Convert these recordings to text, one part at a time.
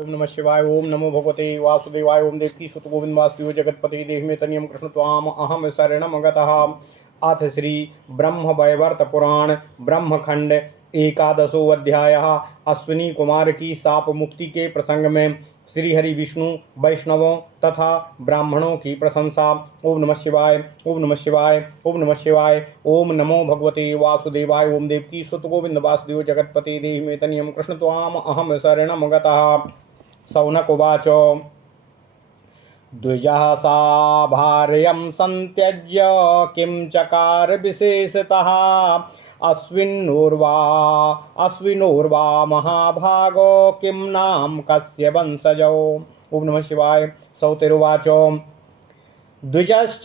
ओम नमः शिवाय। ओम नमो भगवते वासुदेवाय। ओम देवकी सुत गोविंद वासुदेव जगतपति देह में तनियम कृष्ण त्वाम अहम शरणम गतः। अथ श्री ब्रह्म वैवर्त पुराण ब्रह्मखंड एकादशो अध्यायः। अश्विनी कुमार की साप मुक्ति के प्रसंग में श्री हरि विष्णु वैष्णवों तथा ब्राह्मणों की प्रशंसा। ओम नमः शिवाय। ओम नमः शिवाय। ओम नमः शिवाय। ओम नमो भगवते वासुदेवाय। ओम देवकी सुत गोविंद वासुदेव जगतपति देहि मे तनियम कृष्ण त्वाम अहम शरणम गतः। सौनक उवाच। द्विजः सा भार्यं संत्यज्य किं चकार विशेषतः। अश्विनोर्वा महाभागो किं नाम कस्य वंशजो। ओम नमः शिवाय। सौतिरुवाच। द्विजश्च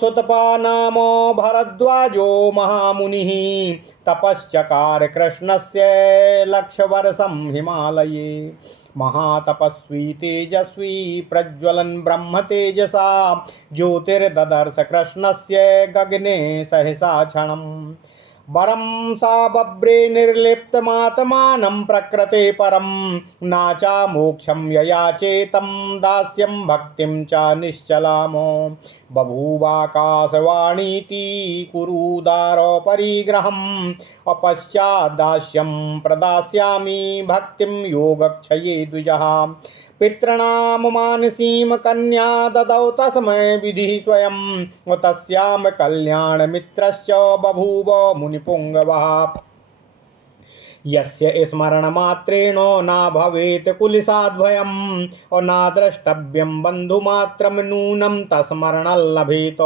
सुतपा नाम भरद्वाजो महामुनिः तपश्चकार कृष्णस्य लक्षवर्षं हिमालये। महातपस्वी तेजस्वी प्रज्वलन ब्रह्म तेजसा ज्योतिर्ददर्श कृष्णस्य गगने सहसा क्षणम्। वरं सा बभ्रे निर्लिप्तमात्मानं प्रकृते परं नाचा मोक्षं ययाचेतं दास्यं भक्तिं च निश्चलामो। बभूवाकाशवाणीति कुरुदारो परिग्रहम् अपश्चाद्दास्यं प्रदास्यामि भक्तिं योगक्षये द्विजः। पितॄणां मानसीं कन्या ददौ तस्मै विधिः स्वयं तस्यां कल्याणमित्रश्च बभूव मुनिपुङ्गवः। यस्य स्मरणमात्रेण न भवेत् कुलसाद्भयम् न द्रष्टव्यं बन्धुमात्रं नूनं तस्मरणल्लभेत।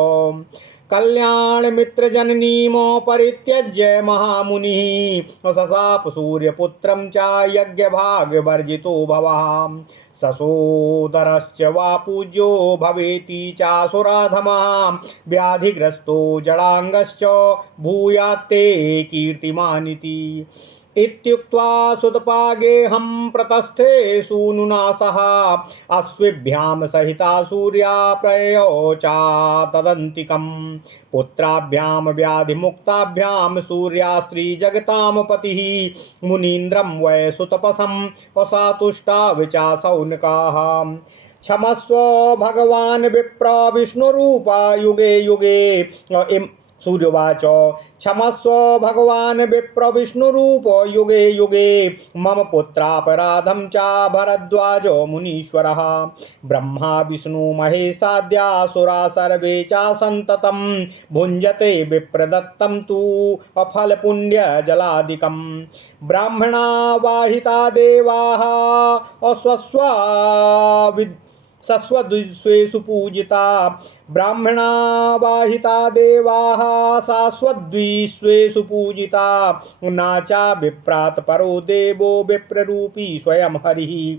कल्याण मित्र जननीं परित्यज्य महामुनिः सशाप सूर्यपुत्रं च यज्ञभागवर्जितो भवः। ससोदरश्च वा पूज्यो भवेति चासुराधमः व्याधिग्रस्तो जडांगश्च भूयात्ते कीर्तिमानिति। इत्युक्त्वा सुतपागेहं प्रतस्थे सूनुना सह अश्विभ्यां सहिता सूर्या प्रययौ च तदन्तिकम्। पुत्राभ्यां व्याधिमुक्ताभ्यां सूर्या स्त्री जगतां पतिः मुनीन्द्रं वै सुतपसं वसातुष्टा विचा सौनकाः। क्षमस्व भगवान् विप्र विष्णुरूपा युगे युगे। सूर्यवाच। क्षमस्व भगवान् विप्र विष्णुरूप युगे युगे मम पुत्रापराधं च भरद्वाजो मुनीश्वरः। ब्रह्मा विष्णु महेशाद्यासुरा सर्वे च सन्ततं भुञ्जते विप्रदत्तं तु अफलपुण्यजलादिकम्। ब्राह्मणा वाहिता देवाः सस्वद्विषु पूजिता। ब्राह्मणा वाहिता देवाः सास्वद्विश्वेषु पूजिता। नाचा विप्रात परो देवो विप्ररूपी स्वयं हरिः।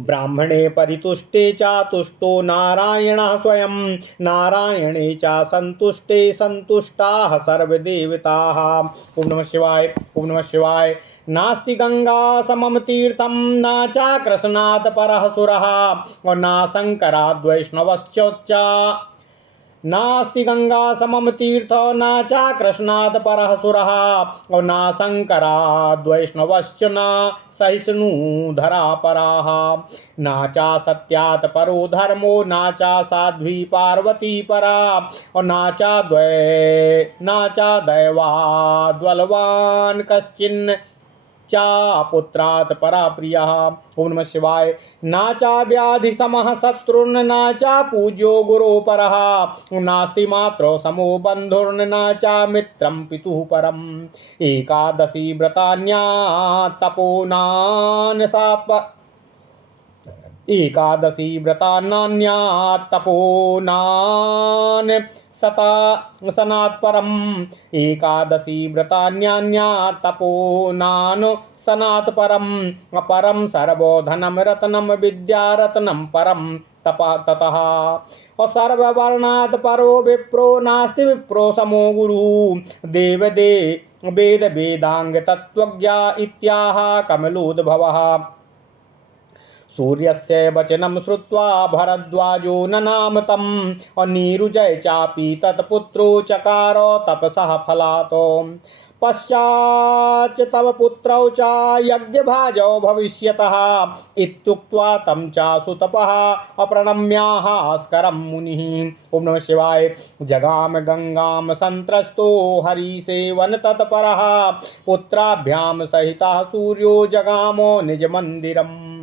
ब्राह्मणे परितुष्टे च तुष्टो नारायणः स्वयं नारायणे च संतुष्टे संतुष्टाः सर्वदेवताः। ओम नमः शिवाय। ओम नमः शिवाय। नास्ति गंगा समम तीर्थम न च कृष्णात् परः सुरः और न शंकराद् वैष्णवश्च। नास्ति गंगा समम तीर्थ न च कृष्णात् परः सुरः और न शंकराद् वैष्णवश्च न सहिष्णुधरा पराः। न च सत्यात् परो धर्मो न च साध्वी पार्वती परा और न च दैवाद् बलवान् कश्चिन् चा पुत्रात् परा प्रियः। ओम नमः शिवाय। नाचा व्याधि समः शत्रुर्न नाचा पूज्यो गुरो परः नास्ति मात्रो समो बन्धुर्न नाचा मित्रं पितुः परम्। एकादशी व्रतान्या तपोनान् एकादशी व्रतान्या तपोनान् सनात् परम्। एकादशी व्रतान्या तपोनान् सनात् परम्। अपरं सर्वधनं रत्नं विद्यारत्नं परं ततः। और सर्ववर्णात् परो विप्रो नास्ति विप्रो समो गुरुः। वेद वेदांग तत्त्वज्ञा इत्याह कमलोद्भवः। सूर्यस्य वचनं श्रुत्वा भरद्वाजो ननाम तम् और नीरुजय चापि तत्पुत्रो चकार तपसः फलात्। पश्चाच्च तव पुत्रौ च यज्ञभाजौ भविष्यतः इत्युक्त्वा तं चासुतपः अप्रणम्यास्करं मुनिः। ओम नमः शिवाय। जगाम गंगां संत्रस्तो हरिसेवन तत्परः पुत्राभ्यां सहितः सूर्यो जगामो निजमन्दिरम्।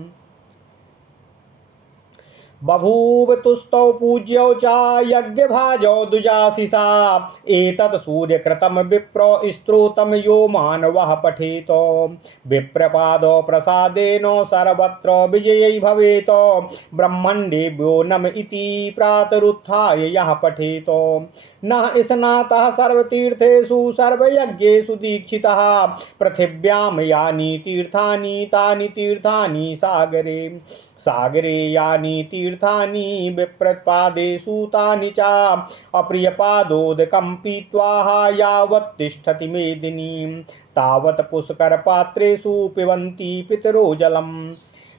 बभूव तुस्तौ पूज्यौ च यज्ञभाजौ द्विजाशिषा एतत् सूर्यकृतं विप्रो स्तोत्रं यो मानवः पठेत विप्रपादो प्रसादेन सर्वत्र विजयी भवेत् ब्रह्मण्डेभ्यो नम इति प्रातरुत्थाय यः पठेत नः स्नातः सर्वतीर्थेषु सर्वयज्ञेषु दीक्षितः पृथिव्यां यानि तीर्थानि तानि तीर्थानि सागरे सागरे यानि तीर्थानि विप्रपादेषु तानि च अप्रियपादोदकं पीत्वा यावत् तिष्ठति मेदिनी तावत् पुष्करपात्रेषु पिबन्ति पितरो जलम्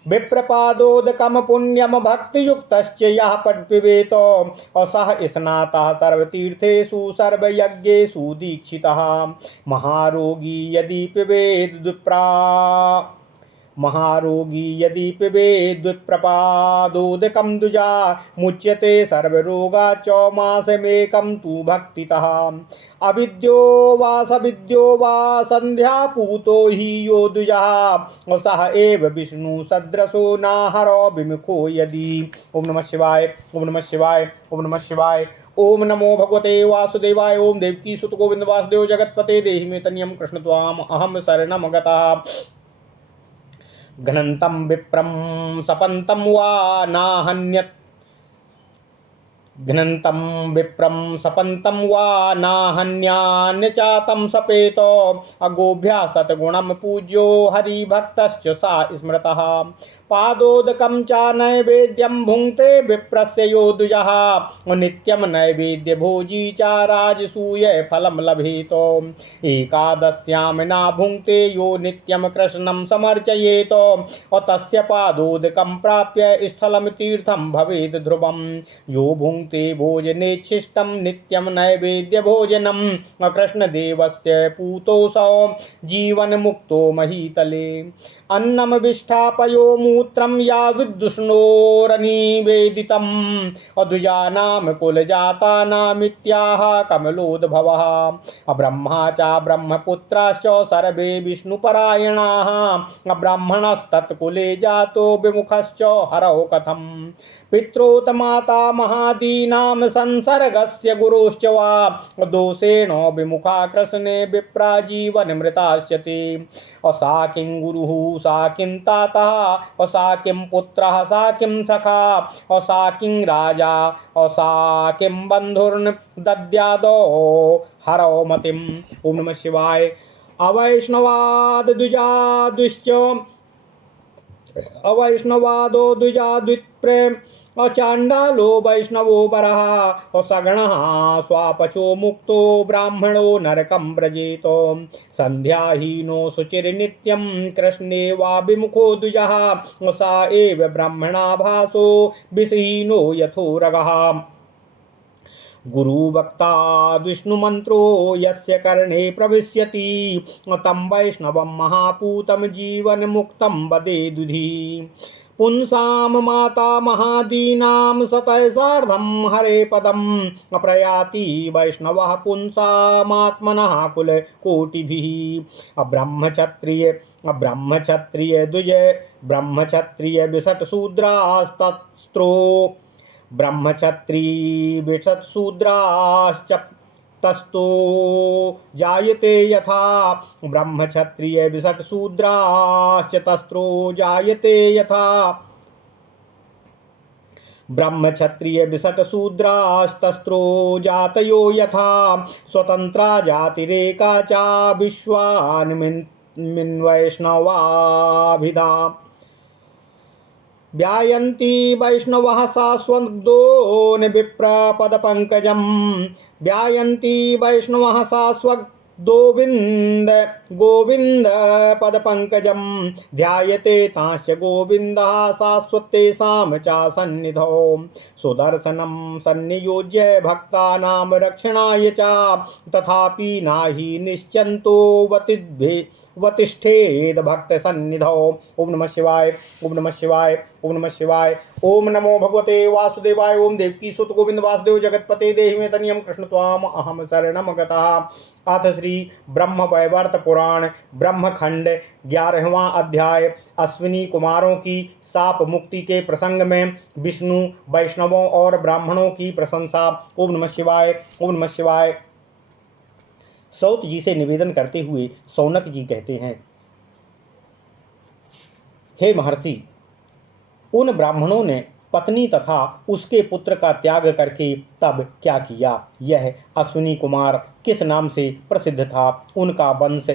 विप्रपादोदकं पुण्यं भक्तियुक्तश्च यः पिबेत सः स्नातः सर्वतीर्थेषु सर्वयज्ञेषु दीक्षितः महारोगी यदि पिबेद् विप्रपादोदकं द्विजा मुच्यते सर्वरोगाच्च मासमेकं तु भक्तितः अविद्यो वा संध्यापूतो हि यो द्विजः सः एव विष्णु सदृशो नाहरो विमुखो यदि। ओम नमः शिवाय। ओम नमः शिवाय। ओम नमः शिवाय। ओम नमो भगवते वासुदेवाय। ओम देवकी सुत गोविंद वासुदेव जगतपते देहि मे तन्यं कृष्ण त्वाम अहम शरणं गतः। घ्नन्तं विप्रं सपन्तं वा नाहन्यत् घ्नन्तं विप्रं सपन्तं वा नाहन्यान्यचातं सपेत अगोभ्या सतगुणं पूज्यो हरिभक्तश्च सा स्मृतः पादोदकं च नैवेद्यं भुङ्क्ते विप्रस्य यो द्विजः नित्यं नैवेद्य भोजी च राजसूय फलं लभेत एकादश्यां न भुङ्क्ते यो नित्यं कृष्णं समर्चयेत तस्य पादोदकं प्राप्य स्थलं तीर्थं भवेत् ध्रुवं यो भुङ्क्ते भोजनेच्छिष्टं नित्यं नैवेद्य भोजनं कृष्णदेवस्य पूतोऽसौ जीवन्मुक्तो महीतले अन्नम विष्ठापयो मूत्रं या विदुष्णोरनिवेदितं अद्विजानां कुलजातानामित्याह कमलोद्भवः अब्रह्मा च ब्रह्मपुत्राश्च सर्वे विष्णुपरायणाः अब्राह्मणस्तत्कुले जातो विमुखश्च हरौ कथम् पित्रोतमाता महादीनां संसर्गस्य गुरोश्च वा दोषेण विमुखा कृष्णे विप्रा जीवनमृताश्च ते असा किं गुरुः सा किं ताता असा किं पुत्रः सा किं सखा असा किं राजा असा किं बन्धुर्न दद्यादो हरौ मतिम्। ओम नमः शिवाय। अवैष्णवाद अवैष्णवादो द्विजा द्विप्रेम अचांडालो वैष्णवो परः असगणः स्वापचो मुक्तो ब्राह्मणो नरकं व्रजेत संध्याहीनो शुचिर्नित्यं कृष्णे वा विमुखो द्विजः सा एव ब्राह्मणा भासो विषहीनो यथोरगः गुरुवक्ता विष्णुमन्त्रो यस्य कर्णे प्रविश्यति तं वैष्णवं महापूतं जीवन्मुक्तं वदेदुधि पुंसां माता महादीनां सतः सार्धं हरे पदम् अप्रयाति वैष्णवः पुंसामात्मनः कुलकोटिभिः ब्रह्मक्षत्रिय द्विज ब्रह्मक्षत्रिय विषट्शूद्रास्तस्त्रो ब्रह्मक्षत्री विषट्शूद्राश्च तस्तो जायते यथा ब्रह्मक्षत्रिय विषट्शूद्राश्च तस्त्रो जायते यथा ब्रह्मक्षत्रिय विषट्शूद्रास्तस्त्रो जातयो यथा स्वतन्त्रा जातिरेका च विश्वान्मिन् वैष्णवाभिधा व्यायन्ति वैष्णवः शाश्वतो विप्रपदपङ्कजं व्यायन्ति वैष्णवः शाश्वतो गोविंद गोविंद पद पंकजम ध्यायते तास्य गोविंदः शाश्वतेषां च सन्निधौ सुदर्शनं सन्नियोज्य भक्तानां रक्षणाय च तथापि नाहि निश्चन्तो वतिष्ठेद भक्त सन्निधौ। ओम नमः शिवाय, ओम नमः शिवाय, ओम नमः शिवाय। ओम नमो भगवते वासुदेवाय। ओम देवकी सुत गोविंद वासुदेव जगतपते देहि मे तनियम कृष्ण त्वाम अहम शरणम गतः। अथ श्री ब्रह्म वैवर्त पुराण ब्रह्मखंड 11वां अध्याय अश्विनी कुमारों की साप मुक्ति के प्रसंग में विष्णु वैष्णवों और ब्राह्मणों की प्रशंसा। ओम नमः शिवाय, ओम नमः शिवाय। सौत जी से निवेदन करते हुए सौनक जी कहते हैं, हे महर्षि, उन ब्राह्मणों ने पत्नी तथा उसके पुत्र का त्याग करके तब क्या किया? यह अश्विनी कुमार किस नाम से प्रसिद्ध था? उनका वंश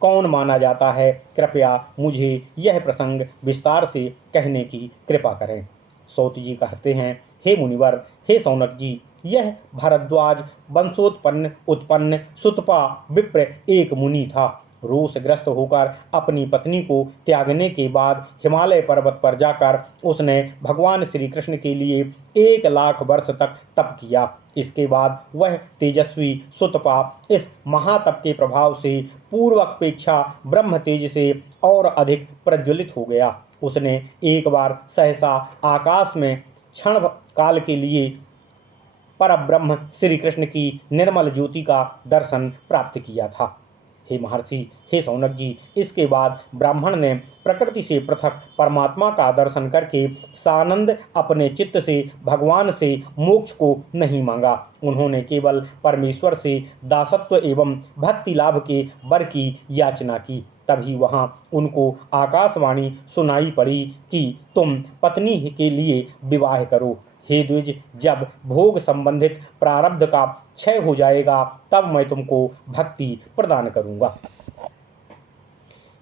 कौन माना जाता है? कृपया मुझे यह प्रसंग विस्तार से कहने की कृपा करें। सौत जी कहते हैं, हे मुनिवर, हे सौनक जी, यह भारद्वाज वंशोत्पन्न उत्पन्न सुतपा विप्र एक मुनि था। रोषग्रस्त होकर अपनी पत्नी को त्यागने के बाद हिमालय पर्वत पर जाकर उसने भगवान श्री कृष्ण के लिए 1,00,000 वर्ष तक तप किया। इसके बाद वह तेजस्वी सुतपा इस महातप के प्रभाव से पूर्वापेक्षा ब्रह्म तेज से और अधिक प्रज्वलित हो गया। उसने एक बार सहसा आकाश में क्षण काल के लिए परब्रह्म श्री कृष्ण की निर्मल ज्योति का दर्शन प्राप्त किया था। हे महर्षि, हे सौनक जी, इसके बाद ब्राह्मण ने प्रकृति से पृथक परमात्मा का दर्शन करके सानंद अपने चित्त से भगवान से मोक्ष को नहीं मांगा। उन्होंने केवल परमेश्वर से दासत्व एवं भक्ति लाभ के वर की याचना की। तभी वहाँ उनको आकाशवाणी सुनाई पड़ी कि तुम पत्नी के लिए विवाह करो। हे द्विज, जब भोग संबंधित प्रारब्ध का क्षय हो जाएगा तब मैं तुमको भक्ति प्रदान करूंगा।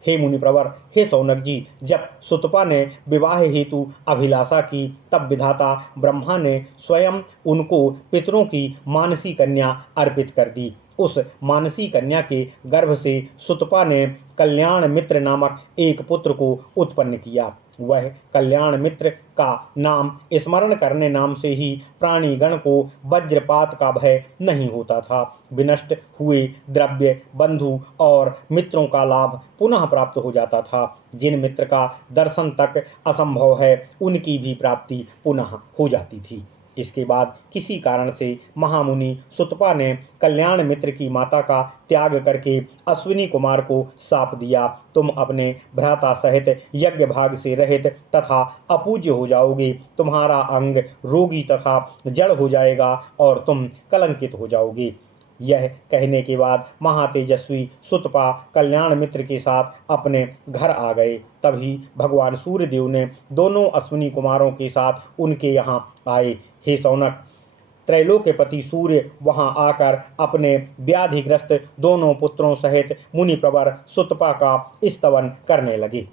हे मुनिप्रवर, हे सौनक जी, जब सुतपा ने विवाह हेतु अभिलाषा की तब विधाता ब्रह्मा ने स्वयं उनको पितरों की मानसी कन्या अर्पित कर दी। उस मानसी कन्या के गर्भ से सुतपा ने कल्याण मित्र नामक एक पुत्र को उत्पन्न किया। वह कल्याण मित्र का नाम स्मरण करने नाम से ही प्राणीगण को वज्रपात का भय नहीं होता था। विनष्ट हुए द्रव्य, बंधु और मित्रों का लाभ पुनः प्राप्त हो जाता था। जिन मित्र का दर्शन तक असंभव है उनकी भी प्राप्ति पुनः हो जाती थी। इसके बाद किसी कारण से महामुनि सुतपा ने कल्याण मित्र की माता का त्याग करके अश्विनी कुमार को शाप दिया, तुम अपने भ्राता सहित यज्ञ भाग से रहित तथा अपूज्य हो जाओगे। तुम्हारा अंग रोगी तथा जड़ हो जाएगा और तुम कलंकित हो जाओगे। यह कहने के बाद महातेजस्वी सुतपा कल्याण मित्र के साथ अपने घर आ गए। तभी भगवान सूर्यदेव ने दोनों अश्विनी कुमारों के साथ उनके यहाँ आए। हे सौनक, त्रैलोक्यपति सूर्य वहां आकर अपने व्याधिग्रस्त दोनों पुत्रों सहित मुनिप्रवर सुतपा का स्तवन करने लगे।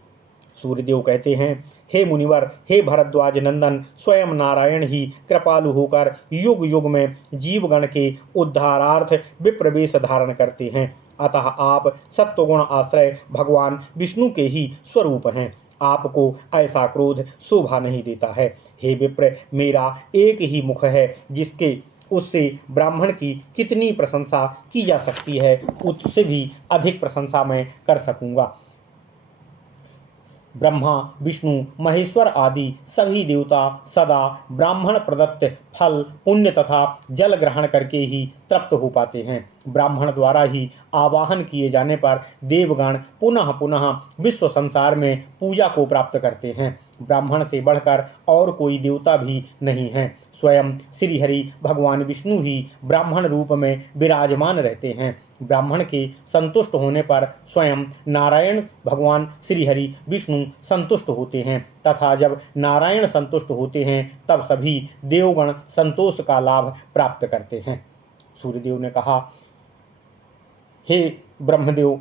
सूर्यदेव कहते हैं, हे मुनिवर, हे भरद्वाज नंदन, स्वयं नारायण ही कृपालु होकर युग युग में जीवगण के उद्धारार्थ विप्रवेश धारण करते हैं। अतः आप सत्वगुण आश्रय भगवान विष्णु के ही स्वरूप हैं। आपको ऐसा क्रोध शोभा नहीं देता है। हे विप्र, मेरा एक ही मुख है जिसके उससे ब्राह्मण की कितनी प्रशंसा की जा सकती है, उससे भी अधिक प्रशंसा मैं कर सकूंगा। ब्रह्मा, विष्णु, महेश्वर आदि सभी देवता सदा ब्राह्मण प्रदत्त फल, पुण्य तथा जल ग्रहण करके ही तृप्त हो पाते हैं। ब्राह्मण द्वारा ही आवाहन किए जाने पर देवगण पुनः पुनः विश्व संसार में पूजा को प्राप्त करते हैं। ब्राह्मण से बढ़कर और कोई देवता भी नहीं है। स्वयं श्रीहरि भगवान विष्णु ही ब्राह्मण रूप में विराजमान रहते हैं। ब्राह्मण के संतुष्ट होने पर स्वयं नारायण भगवान श्रीहरि विष्णु संतुष्ट होते हैं तथा जब नारायण संतुष्ट होते हैं तब सभी देवगण संतोष का लाभ प्राप्त करते हैं। सूर्यदेव ने कहा, हे ब्रह्मदेव,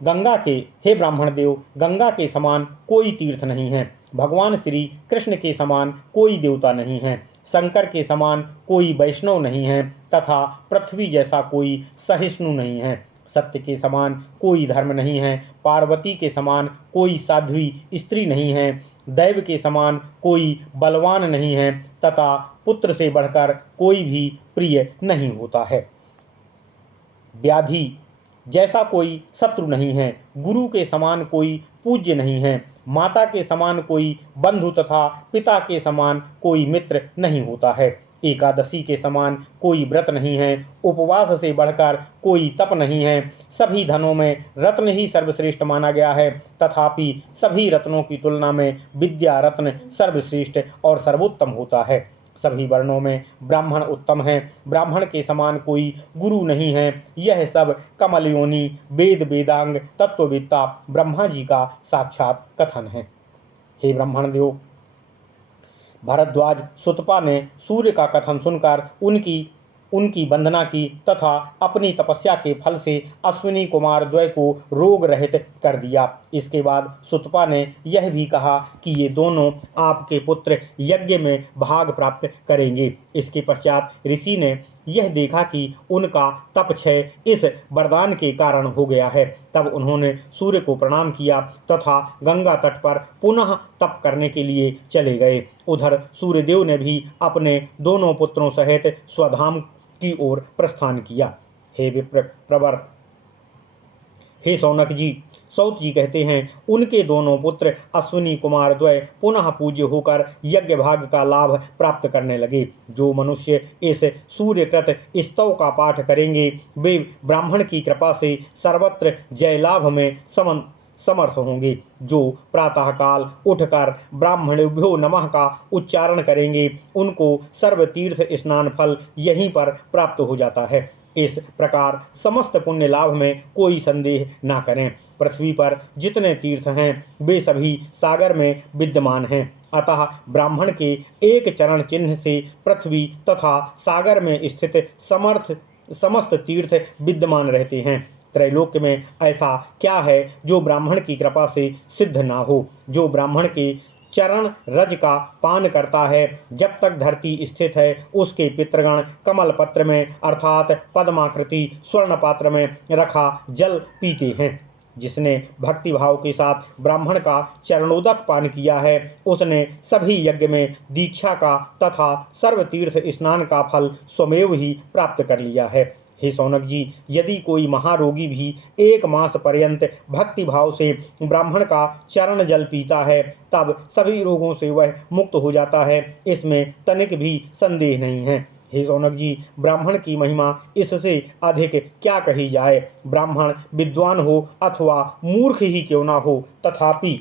हे ब्राह्मण देव, गंगा के समान कोई तीर्थ नहीं है। भगवान श्री कृष्ण के समान कोई देवता नहीं है। शंकर के समान कोई वैष्णव नहीं है तथा पृथ्वी जैसा कोई सहिष्णु नहीं है। सत्य के समान कोई धर्म नहीं है, पार्वती के समान कोई साध्वी स्त्री नहीं है, दैव के समान कोई बलवान नहीं है तथा पुत्र से बढ़कर कोई भी प्रिय नहीं होता है। व्याधि जैसा कोई शत्रु नहीं है, गुरु के समान कोई पूज्य नहीं है, माता के समान कोई बंधु तथा पिता के समान कोई मित्र नहीं होता है। एकादशी के समान कोई व्रत नहीं है, उपवास से बढ़कर कोई तप नहीं है। सभी धनों में रत्न ही सर्वश्रेष्ठ माना गया है, तथापि सभी रत्नों की तुलना में विद्या रत्न सर्वश्रेष्ठ और सर्वोत्तम होता है। सभी वर्णों में ब्राह्मण उत्तम है, ब्राह्मण के समान कोई गुरु नहीं है। यह सब कमलयोनि वेद वेदांग तत्ववेत्ता ब्रह्मा जी का साक्षात कथन है। हे ब्राह्मण देव, भरद्वाज सुतपा ने सूर्य का कथन सुनकर उनकी वंदना की तथा अपनी तपस्या के फल से अश्विनी कुमार द्वय को रोग रहित कर दिया। इसके बाद सुतपा ने यह भी कहा कि ये दोनों आपके पुत्र यज्ञ में भाग प्राप्त करेंगे। इसके पश्चात ऋषि ने यह देखा कि उनका तप क्षय इस वरदान के कारण हो गया है। तब उन्होंने सूर्य को प्रणाम किया तथा गंगा तट पर पुनः तप करने के लिए चले गए। उधर सूर्यदेव ने भी अपने दोनों पुत्रों सहित स्वधाम की ओर प्रस्थान किया। हे विप्र प्रवर, हे शौनक जी, सौत जी कहते हैं, उनके दोनों पुत्र अश्विनी कुमार द्वय पुनः पूज्य होकर यज्ञ भाग का लाभ प्राप्त करने लगे। जो मनुष्य इस सूर्यकृत स्तव का पाठ करेंगे वे ब्राह्मण की कृपा से सर्वत्र जय लाभ में समर्थ होंगे। जो प्रातःकाल उठकर ब्राह्मणेभ्यो नमः का उच्चारण करेंगे उनको सर्वतीर्थ स्नान फल यहीं पर प्राप्त हो जाता है। इस प्रकार समस्त पुण्य लाभ में कोई संदेह ना करें। पृथ्वी पर जितने तीर्थ हैं वे सभी सागर में विद्यमान हैं, अतः ब्राह्मण के एक चरण चिन्ह से पृथ्वी तथा सागर में स्थित समस्त तीर्थ विद्यमान रहते हैं। त्रैलोक्य में ऐसा क्या है जो ब्राह्मण की कृपा से सिद्ध ना हो। जो ब्राह्मण के चरण रज का पान करता है, जब तक धरती स्थित है उसके पितृगण कमल पत्र में अर्थात पद्माकृति स्वर्ण पात्र में रखा जल पीते हैं। जिसने भक्ति भाव के साथ ब्राह्मण का चरणोदक पान किया है उसने सभी यज्ञ में दीक्षा का तथा सर्वतीर्थ स्नान का फल स्वमेव ही प्राप्त कर लिया है। हे शौनक जी, यदि कोई महारोगी भी 1 मास पर्यंत भक्ति भाव से ब्राह्मण का चरण जल पीता है तब सभी रोगों से वह मुक्त हो जाता है, इसमें तनिक भी संदेह नहीं है। हे शौनक जी, ब्राह्मण की महिमा इससे अधिक क्या कही जाए। ब्राह्मण विद्वान हो अथवा मूर्ख ही क्यों ना हो, तथापि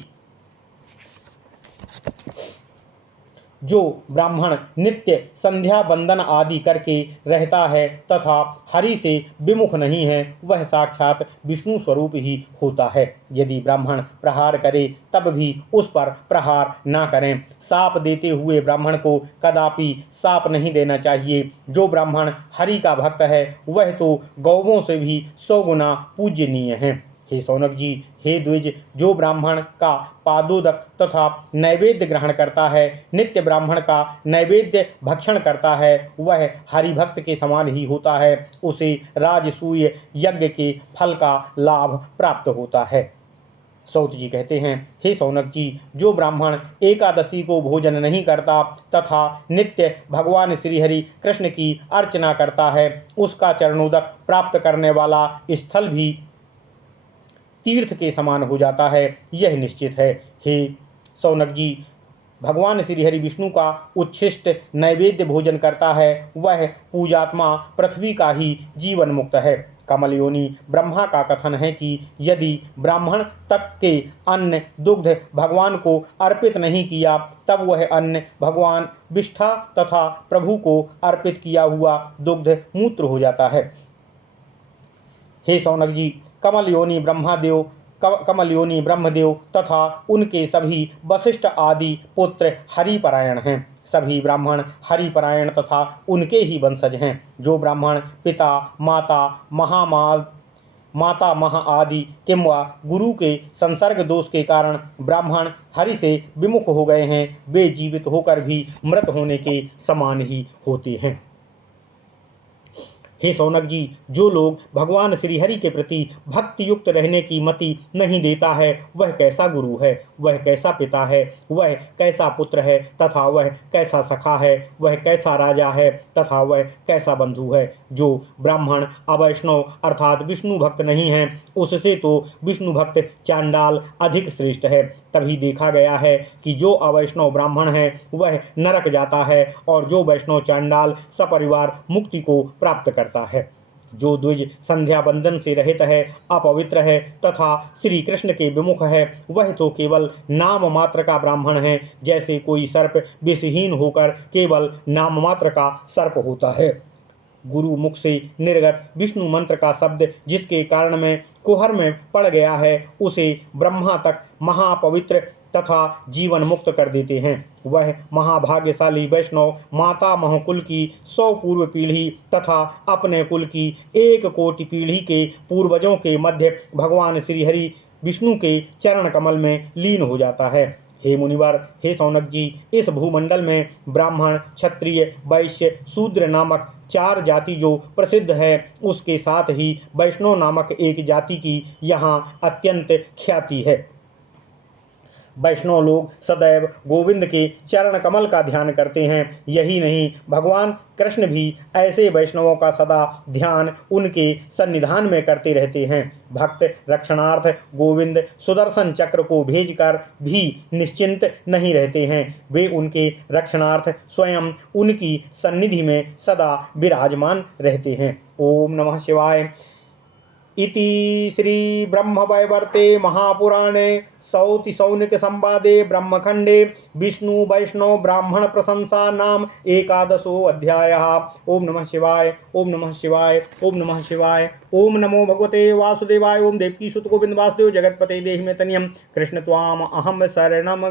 जो ब्राह्मण नित्य संध्या बंदन आदि करके रहता है तथा हरि से विमुख नहीं है वह साक्षात विष्णु स्वरूप ही होता है। यदि ब्राह्मण प्रहार करे तब भी उस पर प्रहार ना करें। साप देते हुए ब्राह्मण को कदापि साप नहीं देना चाहिए। जो ब्राह्मण हरि का भक्त है वह तो गौवों से भी 100 गुना पूज्यनीय है। हे शौनक जी, हे द्विज, जो ब्राह्मण का पादोदक तथा नैवेद्य ग्रहण करता है, नित्य ब्राह्मण का नैवेद्य भक्षण करता है, वह हरिभक्त के समान ही होता है। उसे राजसूय यज्ञ के फल का लाभ प्राप्त होता है। सौत जी कहते हैं, हे शौनक जी, जो ब्राह्मण एकादशी को भोजन नहीं करता तथा नित्य भगवान श्रीहरि कृष्ण की अर्चना करता है उसका चरणोदक प्राप्त करने वाला स्थल भी तीर्थ के समान हो जाता है, यह निश्चित है। हे शौनक जी, भगवान श्रीहरि विष्णु का उच्छिष्ट नैवेद्य भोजन करता है वह पूजात्मा पृथ्वी का ही जीवन मुक्त है। कमलयोनि ब्रह्मा का कथन है कि यदि ब्राह्मण तक के अन्न दुग्ध भगवान को अर्पित नहीं किया तब वह अन्न भगवान विष्ठा तथा प्रभु को अर्पित किया हुआ दुग्ध मूत्र हो जाता है। हे शौनक जी, कमलयोनि ब्रह्मदेव तथा उनके सभी वशिष्ठ आदि पुत्र हरिपरायण हैं। सभी ब्राह्मण हरिपरायण तथा उनके ही वंशज हैं। जो ब्राह्मण पिता माता महा आदि किंवा गुरु के संसर्ग दोष के कारण ब्राह्मण हरि से विमुख हो गए हैं वे जीवित होकर भी मृत होने के समान ही होते हैं। हे शौनक जी, जो लोग भगवान श्रीहरि के प्रति भक्ति युक्त रहने की मति नहीं देता है, वह कैसा गुरु है, वह कैसा पिता है, वह कैसा पुत्र है, तथा वह कैसा सखा है, वह कैसा राजा है, तथा वह कैसा बंधु है। जो ब्राह्मण अवैष्णव अर्थात विष्णु भक्त नहीं है, उससे तो विष्णु भक्त चांडाल अधिक श्रेष्ठ है। तभी देखा गया है कि जो अवैष्णव ब्राह्मण है वह नरक जाता है और जो वैष्णव चांडाल सपरिवार मुक्ति को प्राप्त करता है। जो द्विज संध्या बंधन से रहित है, अपवित्र है तथा श्री कृष्ण के विमुख है, वह तो केवल नाम मात्र का ब्राह्मण है, जैसे कोई सर्प विषहीन होकर केवल नाम मात्र का सर्प होता है। गुरु मुख से निर्गत विष्णु मंत्र का शब्द जिसके कारण में कुहर में पड़ गया है, उसे ब्रह्मा तक महापवित्र तथा जीवन मुक्त कर देते हैं। वह महाभाग्यशाली वैष्णव माता महकुल की 100 पूर्व पीढ़ी तथा अपने कुल की 1 कोटि पीढ़ी के पूर्वजों के मध्य भगवान श्रीहरि विष्णु के चरण कमल में लीन हो जाता है। हे मुनिवर, हे शौनक जी, इस भूमंडल में ब्राह्मण, क्षत्रिय, वैश्य, शूद्र नामक 4 जाति जो प्रसिद्ध है, उसके साथ ही वैष्णव नामक एक जाति की यहाँ अत्यंत ख्याति है। वैष्णव लोग सदैव गोविंद के चरण कमल का ध्यान करते हैं। यही नहीं, भगवान कृष्ण भी ऐसे वैष्णवों का सदा ध्यान उनके सन्निधान में करते रहते हैं। भक्त रक्षणार्थ गोविंद सुदर्शन चक्र को भेजकर भी निश्चिंत नहीं रहते हैं। वे उनके रक्षणार्थ स्वयं उनकी सन्निधि में सदा विराजमान रहते हैं। ओम नमः शिवाय। इति श्री ब्रह्मवैवर्ते महापुराणे सौति सौनिक संवादे ब्रह्मखंडे विष्णु वैष्णव ब्राह्मण प्रशंसा नाम 11वां अध्यायः। ओम नमः शिवाय, ओम नमः शिवाय, ओम नमः शिवाय। ओम नमो भगवते वासुदेवाय। ओम देवकी सुत गोविंद वासुदेव जगतपते देहि मे तनियम कृष्ण त्वाम अहम शरणम